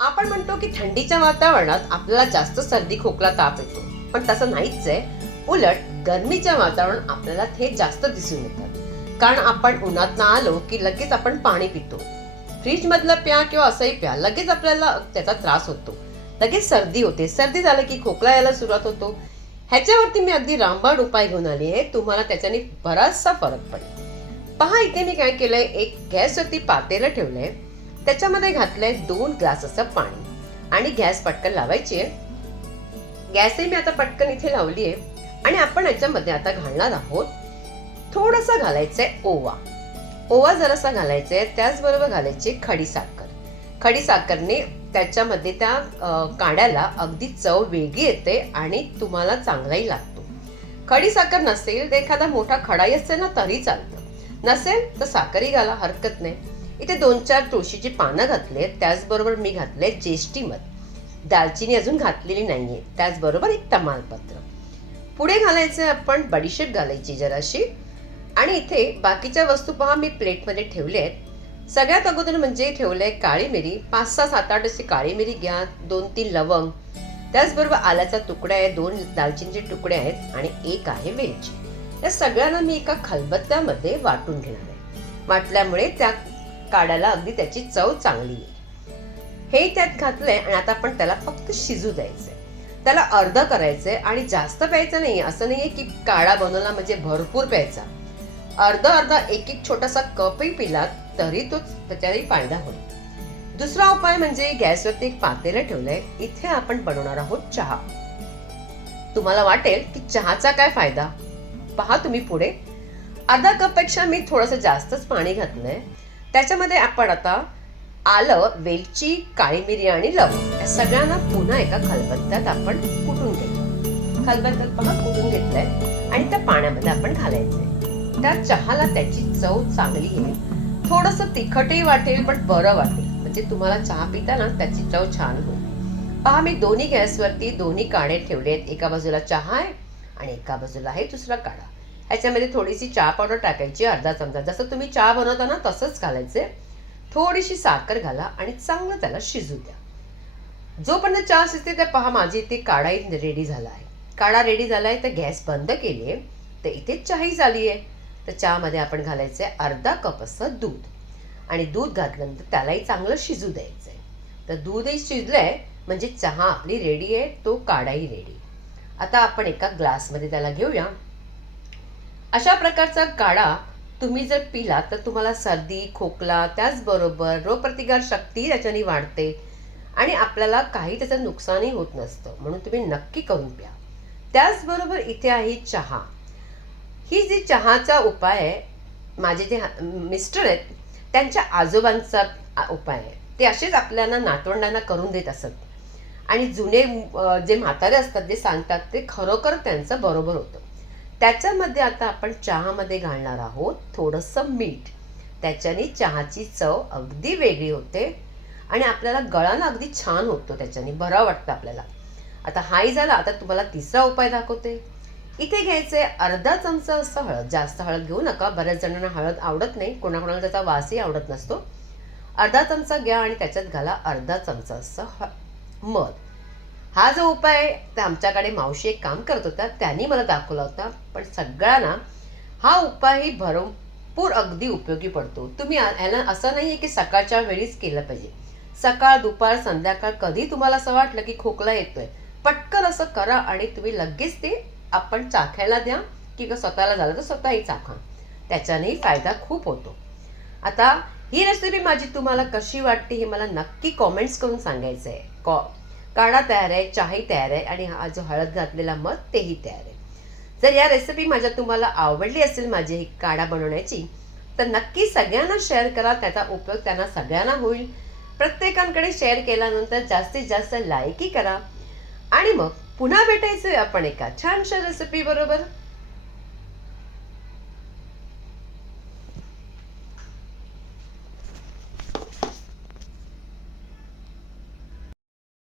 आपण म्हणतो की थंडीच्या वातावरणात आपल्याला जास्त सर्दी खोकला ताप येतो, पण तसं नाहीच आहे. उलट गरमीच्या वातावरणात आपल्याला हे जास्त दिसून येतात. कारण आपण उन्हात आलो की लगेच आपण पाणी पितो. फ्रीज मधलं प्या किंवा असंही प्या, लगेच आपल्याला त्याचा त्रास होतो. लगेच सर्दी होते. सर्दी झालं की खोकला यायला सुरुवात होतो. ह्याच्यावरती मी अगदी रामबाण उपाय घेऊन आली आहे. तुम्हाला त्याच्याने बराचसा फरक पडेल. पहा, इथे मी काय केलंय, एक गॅसवरती पातेलं ठेवलंय. त्याच्यामध्ये घातलंय 2 ग्लास असं पाणी आणि गॅस पटकन लावायची आहे. गॅसही मी आता पटकन इथे लावली आहे आणि आपण याच्यामध्ये आता घालणार आहोत, थोडंसं घालायचंय ओवा. ओवा जरासा घालायचा आहे. त्याचबरोबर घालायची खडी साखर. खडी साखरने त्याच्यामध्ये त्या काड्याला अगदी चव वेगळी येते आणि तुम्हाला चांगलाही लागतो. खडी साखर नसेल तर एखादा मोठा खडाई असेल ना तरी चालतं. नसेल तर साखरही घाला, हरकत नाही. इथे 2-4 तुळशीची पानं घातली आहेत. त्याचबरोबर मी घातलंय ज्येष्ठी मध. दालचिनी अजून घातलेली नाहीये. त्याचबरोबर एक तमालपत्र. पुढे घालायचं आपण बडीशेप घालायची जराशी. आणि इथे बाकीच्या वस्तू पहा मी प्लेटमध्ये ठेवल्या आहेत. सगळ्यात अगोदर म्हणजे ठेवलंय काळी मिरी. 5-6, 7-8 अशी काळी मिरी घ्या. 2-3 लवंग. त्याचबरोबर आल्याचा तुकडा आहे, 2 दालचिनीचे तुकडे आहेत आणि 1 आहे वेलची. या सगळ्यांना मी एका खलबत्त्यामध्ये वाटून घेणार आहे. वाटल्यामुळे त्या काड्याला अगदी त्याची चव चांगली येईल. हे त्यात घातलंय आणि आता आपण त्याला फक्त शिजू द्यायचंय. त्याला अर्ध करायचंय आणि जास्त प्यायचं नाहीये. असं नाहीये की काढा बनवला म्हणजे भरपूर प्यायचा. अर्धा अर्धा एक एक छोटासा कपही पिला तरी तो त्याचाही फायदा होईल. दुसरा उपाय म्हणजे गॅसवरती एक पातेलं ठेवलंय. इथे आपण बनवणार आहोत चहा. तुम्हाला वाटेल की चहाचा काय फायदा, पहा तुम्ही पुढे. अर्धा कप पेक्षा मी थोडंसं जास्तच पाणी घातलंय. त्याच्यामध्ये आपण आता आलं, वेलची, काळी मिरी आणि लवंग या सगळ्यांना पुन्हा एका खलबत्त्यात आपण कुटून घेऊ. खलबत्त्यात पहा कुटून घेतलंय आणि त्या पाण्यामध्ये आपण घालायचंय. त्या चहाला त्याची चव चांगली येईल. थोडंसं तिखटही वाटेल पण बरं वाटेल. म्हणजे तुम्हाला चहा पिताना त्याची चव छान होईल. पहा, मी दोन्ही गॅसवरती दोन्ही काढे ठेवले आहेत. एका बाजूला चहा आहे आणि एका बाजूला आहे दुसरा काढा. ह्याच्यामध्ये थोडीशी चहा पावडर टाकायची, अर्धा चमचा. जसं तुम्ही चहा बनवता ना तसंच घालायचे. थोडीशी साखर घाला आणि चांगलं त्याला शिजू द्या. जोपर्यंत चहा शिजते तर पहा माझी इथे काढाही रेडी झाला आहे. काढा रेडी झालाय तर गॅस बंद केली आहे. तर इथे चहाही झाली आहे. तर चहामध्ये आपण घालायचंय अर्धा कप असं दूध आणि दूध घातल्यानंतर त्यालाही चांगलं शिजू द्यायचंय. तर दूधही शिजलंय म्हणजे चहा आपली रेडी आहे, तो काढाही रेडी. आता आपण एका ग्लासमध्ये त्याला घेऊया. अशा प्रकारचा काढा तुम्ही जर पिला तर तुम्हाला सर्दी खोकला त्याचबरोबर रोगप्रतिकार शक्ती त्याच्याने वाढते आणि आपल्याला काही त्याचं नुकसानही होत नसतं. म्हणून तुम्ही नक्की करून प्या. त्याचबरोबर इथे आहे चहा. ही जी चहाचा उपाय आहे, माझे जे मिस्टर आहेत त्यांच्या आजोबांचा उपाय आहे. ते असेच आपल्याला नातवंडांना करून देत असत आणि जुने जे म्हातारे असतात जे सांगतात ते खरोखर त्यांचं बरोबर होतं. त्याच्यामध्ये आता आपण चहामध्ये घालणार आहोत थोडंसं मीठ. त्याच्याने चहाची चव अगदी वेगळी होते आणि आपल्याला गळाला अगदी छान होतो. त्याच्याने बरं वाटतं आपल्याला. आता हाही झाला. आता तुम्हाला तिसरा उपाय दाखवते. इथे घ्यायचंय अर्धा चमचा असं हळद. जास्त हळद घेऊ नका, बऱ्याच जणांना हळद आवडत नाही, कोणाकोणाला त्याचा वासही आवडत नसतो. अर्धा चमचा घ्या आणि त्याच्यात घाला अर्धा चमचा असं मध. हा जो उपाय आहे तर आमच्याकडे मावशी एक काम करत होता, त्यांनी मला दाखवला होता. पण सगळ्यांना हा उपायही भरपूर अगदी उपयोगी पडतो. तुम्ही याला असं नाहीये की सकाळच्या वेळीच केलं पाहिजे. सकाळ दुपार संध्याकाळ कधी तुम्हाला असं वाटलं की खोकला येतोय, पटकन असं करा आणि तुम्ही लगेच ते आपण चाखायला द्या किंवा स्वतःला झालं तर स्वतःही चाखा. त्याच्यानेही फायदा खूप होतो. आता ही रेसिपी माझी तुम्हाला कशी वाटते हे मला नक्की कॉमेंट्स करून सांगायचं आहे. काढा तयार आहे, चहाही तयार आहे आणि हा जो हळद घातलेला मध तेही तयार आहे. जर या रेसिपी माझ्या तुम्हाला आवडली असेल माझी ही काढा बनवण्याची तर नक्की सगळ्यांना शेअर करा. त्याचा उपयोग त्यांना सगळ्यांना होईल. प्रत्येकांकडे शेअर केल्यानंतर जास्तीत जास्त लाईकही करा आणि मग पुन्हा भेटायचंय आपण एका छानशा रेसिपी बरोबर.